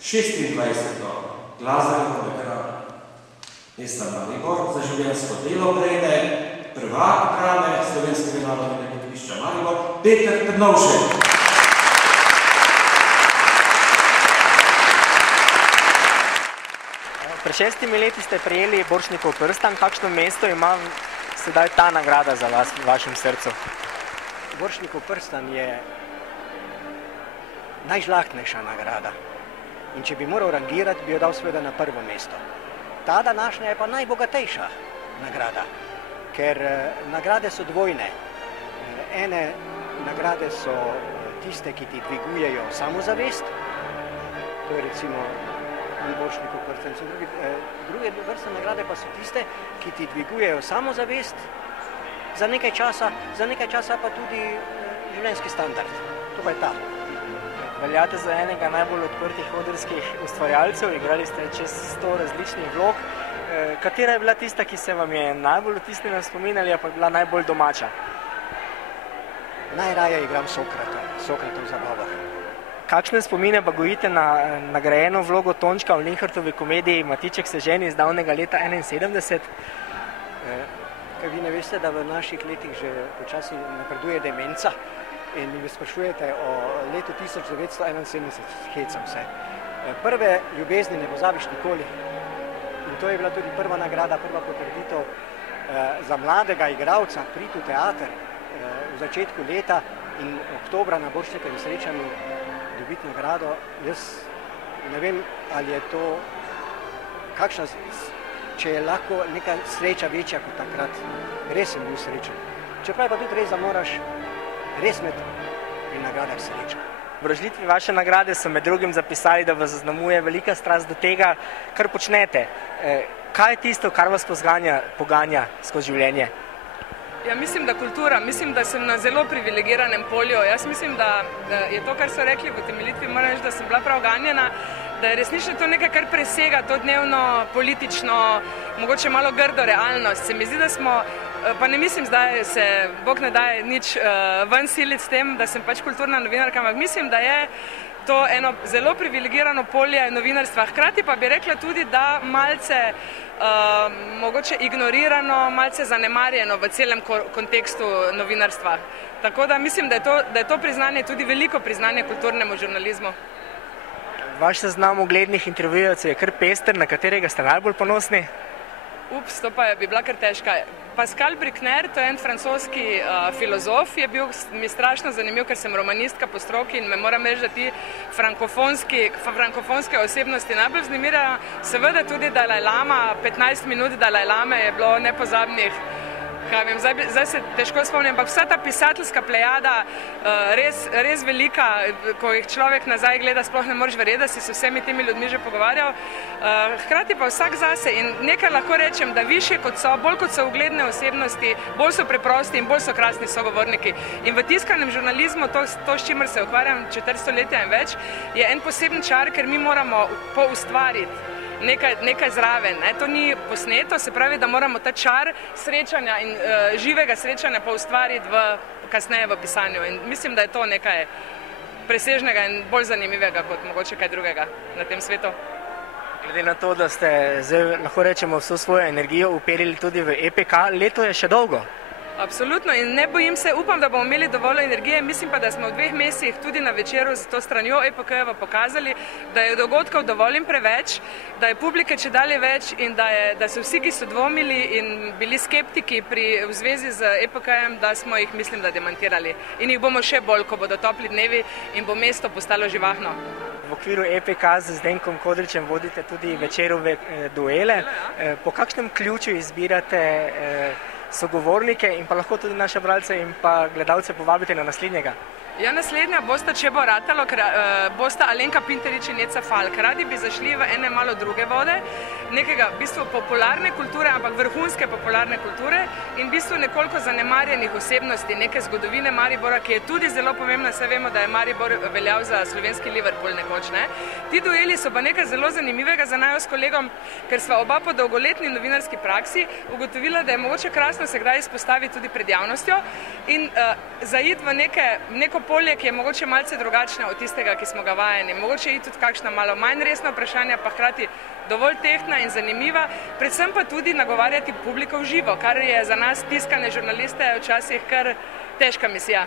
26. Glasbenega veterana mesta Maribor za življenjsko delo prejme prvak drame Slovenskega narodnega gledališča Maribor, Peter Trnovšek. Pred 6 leti ste prejeli Borštnikov prstan. Kakšno mesto ima sedaj ta nagrada za vas v vašem srcu? Borštnikov prstan je najžlahtnejša nagrada. In če bi moral rangirati, bi jo dal seveda na prvo mesto. Ta današnja je pa najbogatejša nagrada, ker nagrade so dvojne. Ene nagrade so tiste, ki ti dvigujejo samozavest, to je recimo Borštnikov prstan. Druge vrste nagrade pa so tiste, ki ti dvigujejo samozavest za nekaj časa pa tudi življenjski standard. To pa je ta. Veljate za enega najbolj odprtih odrskih ustvarjalcev, igrali ste čez 100 različnih vlog. Katera je bila tista, ki se vam je najbolj vtisnila v spomin ali je pa bila najbolj domača? Najraje igram Sokratov zagovor. Kakšne spomine pa gojite na nagrajeno vlogo Tončka v Linhartovi komediji Matiček se ženi iz davnega leta 71? Kaj vi ne veste, da v naših letih že počasi napreduje demenca? In mi sprašujete o letu 1971, hecam se. Prve ljubezni ne pozabiš nikoli. In to je bila tudi prva nagrada, prva potrditev za mladega igralca priti v teater v začetku leta in oktobra na Borštnikovem srečanju dobiti nagrado. Jaz ne vem, ali je to kakšna, če je lahko neka sreča večja kot takrat. Res sem bil srečen. Čeprav pa tudi res, da moraš res med pri nagradah sreča. V obrazložitvi vaše nagrade so med drugim zapisali, da vas zaznamuje velika strast do tega, kar počnete. Kaj je tisto, kar vas poganja skozi življenje? Ja, mislim, da kultura. Mislim, da sem na zelo privilegiranem polju. Jaz mislim, da je to, kar so rekli v temeljitvi, moram reči, da sem bila prav ganjena, da je resnično to nekaj, kar presega to dnevno, politično, mogoče malo grdo realnost. Se mi zdi, da smo, pa ne mislim zdaj, se Bog ne daje nič ven siliti s tem, da sem pač kulturna novinarka, ampak mislim, da je to eno zelo privilegirano polje novinarstva. Hkrati pa bi rekla tudi, da malce mogoče ignorirano, malce zanemarjeno v celem kontekstu novinarstva. Tako da mislim, da je to priznanje tudi veliko priznanje kulturnemu žurnalizmu. Vaš seznam uglednih intervjujev je kar pester, na katerega ste najbolj ponosni? Ups, to pa bi bila kar težka. Pascal Bruckner, to je en francoski filozof, je bil mi strašno zanimiv, ker sem romanistka po stroki in me moram reči, da ti frankofonske osebnosti najbolj vznemirjajo. Seveda tudi Dalaj Lama, 15 minut Dalaj Lame je bilo nepozabnih. Zdaj se težko spomnim, ampak vsa ta pisateljska plejada, res velika, ko jih človek nazaj gleda, sploh ne moreš verjeti, da si se vsemi temi ljudmi že pogovarjal. Hkrati pa vsak zase in nekaj lahko rečem, da više kot so, bolj kot so ugledne osebnosti, bolj so preprosti in bolj so krasni sogovorniki. In v tiskanem žurnalizmu, to s čimer se ukvarjam četrt stoletja in več, je en poseben čar, ker mi moramo poustvariti nekaj zraven. To ni posneto, se pravi, da moramo ta čar srečanja in živega srečanja poustvariti kasneje v pisanju. In mislim, da je to nekaj presežnega in bolj zanimivega kot mogoče kaj drugega na tem svetu. Glede na to, da ste zdaj, lahko rečemo, vso svojo energijo uperili tudi v EPK, leto je še dolgo. Absolutno in ne bojim se, upam, da bomo imeli dovolj energije, mislim pa, da smo v 2 mesecih tudi na večeru z to stranjo EPK-jeva pokazali, da je dogodkov dovolj in preveč, da je publike čedalje več in da so vsi, ki so dvomili in bili skeptiki v zvezi z EPK-jem, da smo jih, mislim, da demantirali. In jih bomo še bolj, ko bodo topli dnevi in bo mesto postalo živahno. V okviru EPK z Zdenkom Kodričem vodite tudi večerove duele. Po kakšnem ključu izbirate sogovornike in pa lahko tudi naše bralce in pa gledalce povabite na naslednjega? Ja, naslednja bosta, če bo ratalo, bosta Alenka Pinterič in Neca Falk. Radi bi zašli v ene malo druge vode, nekega v bistvu popularne kulture, ampak vrhunske popularne kulture in v bistvu nekoliko zanemarjenih osebnosti, neke zgodovine Maribora, ki je tudi zelo pomembna, saj vemo, da je Maribor veljal za slovenski Liverpool nekoč, ne? Ti dueli so pa nekaj zelo zanimivega za naju s kolegom, ker sva oba po dolgoletni novinarski praksi ugotovila, da je mogoče krasno se kdaj izpostaviti tudi pred javnostjo in zaiti v neko polje, ki je mogoče malce drugačno od tistega, ki smo ga vajeni. Mogoče je tudi kakšna malo manj resna vprašanja, pa hkrati dovolj tehtna in zanimiva, predvsem pa tudi nagovarjati publiko v živo, kar je za nas tiskane žurnaliste včasih kar težka misija.